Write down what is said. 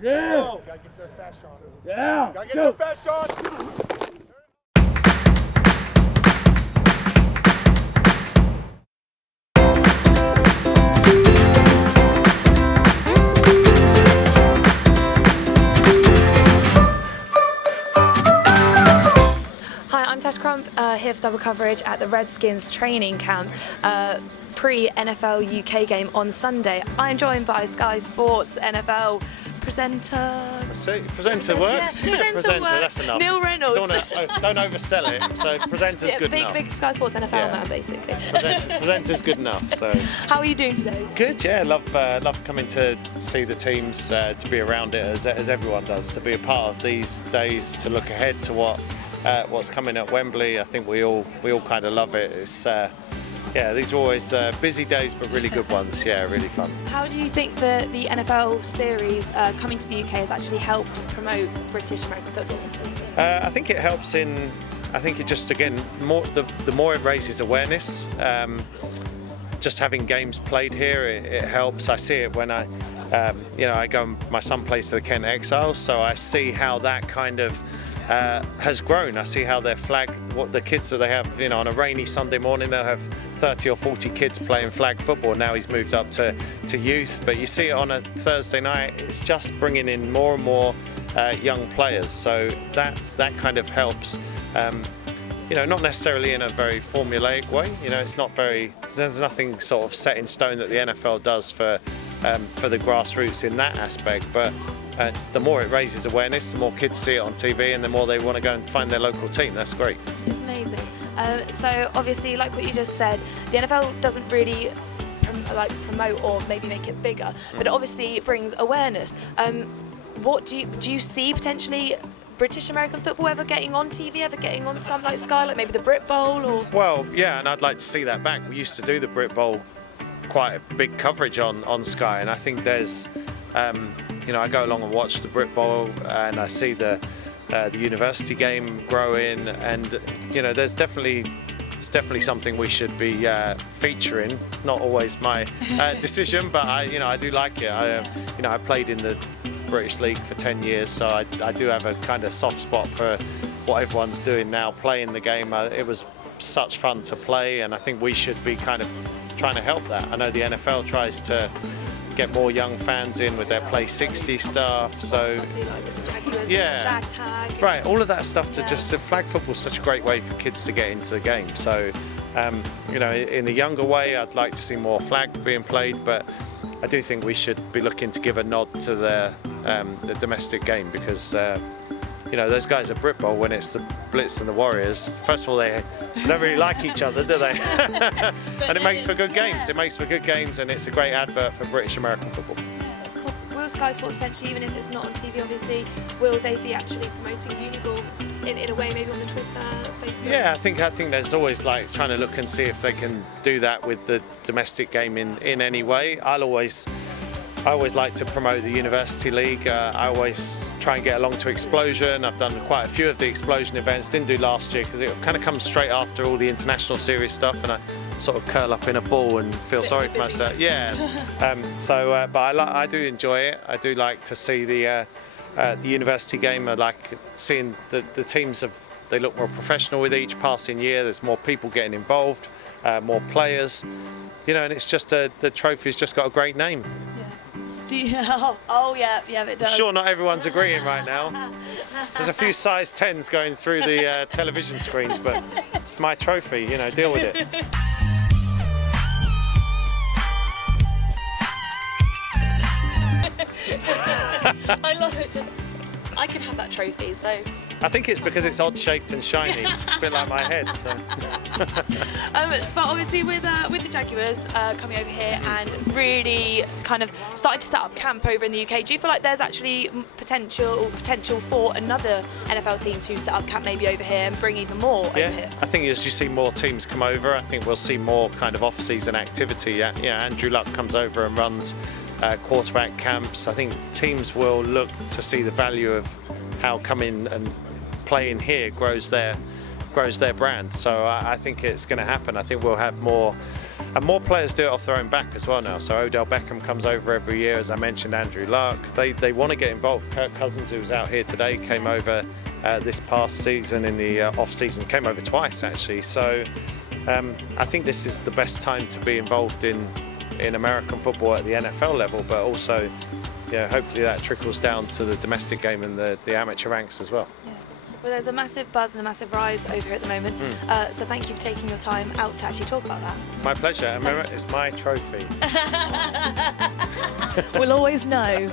Yeah. Gotta get their fast shot. Yeah. Gotta get their fast shot. Hi, I'm Tash here for double coverage at the Redskins training camp, pre-NFL UK game on Sunday. I'm joined by Sky Sports NFL presenter. Presenter works. Yeah, presenter works. That's enough. Neil Reynolds. Don't oversell it. So presenter's good enough. Big Sky Sports NFL man, basically. Presenter's good enough. So. How are you doing today? Good. Yeah, love coming to see the teams, to be around it as everyone does, to be a part of these days, to look ahead to what's coming at Wembley. I think we all kind of love it. It's these are always busy days, but really good ones. Yeah, really fun. How do you think the NFL series coming to the UK has actually helped promote British American football? I think it helps I think it just, again, the more it raises awareness. Just having games played here, it helps. I see it when I go. My son plays for the Kent Exiles, so I see how that kind of has grown. I see how their flag, what the kids that they have, on a rainy Sunday morning, they'll have 30 or 40 kids playing flag football. Now he's moved up to youth, but you see it on a Thursday night, it's just bringing in more and more young players. So that kind of helps. Not necessarily in a very formulaic way. There's nothing sort of set in stone that the NFL does for the grassroots in that aspect, but the more it raises awareness, the more kids see it on TV, and the more they want to go and find their local team. That's great. It's amazing. So obviously, like what you just said, the NFL doesn't really promote or maybe make it bigger, but it obviously brings awareness. What do you see potentially British American football ever getting on TV, ever getting on something like Sky, like maybe the Britball or? Well, yeah, and I'd like to see that back. We used to do the Britball, quite a big coverage on Sky, and I think there's, I go along and watch the Britball, and I see the university game growing, and there's definitely something we should be featuring. Not always my decision, but I do like it. I played in the British League for 10 years, so I do have a kind of soft spot for what everyone's doing now, playing the game. It was such fun to play, and I think we should be kind of trying to help that. I know the NFL tries to get more young fans in with their Play 60 stuff, so obviously, like with the Jaguars, yeah, Jag tag, right, all of that stuff to just flag football is such a great way for kids to get into the game. So in the younger way, I'd like to see more flag being played, but I do think we should be looking to give a nod to the domestic game, because those guys at Britball, when it's the Blitz and the Warriors, first of all, they don't really like each other, do they? And it makes for good games. It makes for good games, and it's a great advert for British American football. Yeah, of course. Will Sky Sports potentially, even if it's not on TV, obviously, will they be actually promoting Uniball in a way, maybe on the Twitter, Facebook? Yeah, I think there's always trying to look and see if they can do that with the domestic game in any way. I always like to promote the University League. I always try and get along to Explosion. I've done quite a few of the Explosion events. Didn't do last year because it kind of comes straight after all the international series stuff, and I sort of curl up in a ball and feel sorry for myself. Yeah. But I do enjoy it. I do like to see the University game. I like seeing the teams they look more professional with each passing year. There's more people getting involved, more players. And it's just the trophy's just got a great name. Yeah, it does. I'm sure not everyone's agreeing right now. There's a few size 10s going through the television screens, but it's my trophy, deal with it. I love it, I could have that trophy, so. I think it's because it's odd-shaped and shiny. It's a bit like my head. So. But obviously with the Jaguars coming over here and really kind of starting to set up camp over in the UK, do you feel like there's actually potential for another NFL team to set up camp maybe over here and bring even more over here? I think as you see more teams come over, I think we'll see more kind of off-season activity. Yeah, Andrew Luck comes over and runs quarterback camps. I think teams will look to see the value of how coming and playing here grows their brand. So I think it's going to happen. I think we'll have more And more players do it off their own back as well now. So Odell Beckham comes over every year, as I mentioned, Andrew Luck. They want to get involved. Kirk Cousins, who was out here today, came over this past season in the off-season, came over twice actually. So I think this is the best time to be involved in American football at the NFL level, but also hopefully that trickles down to the domestic game and the amateur ranks as well. Yeah. Well, there's a massive buzz and a massive rise over here at the moment, so thank you for taking your time out to actually talk about that. My pleasure. It's my trophy. We'll always know.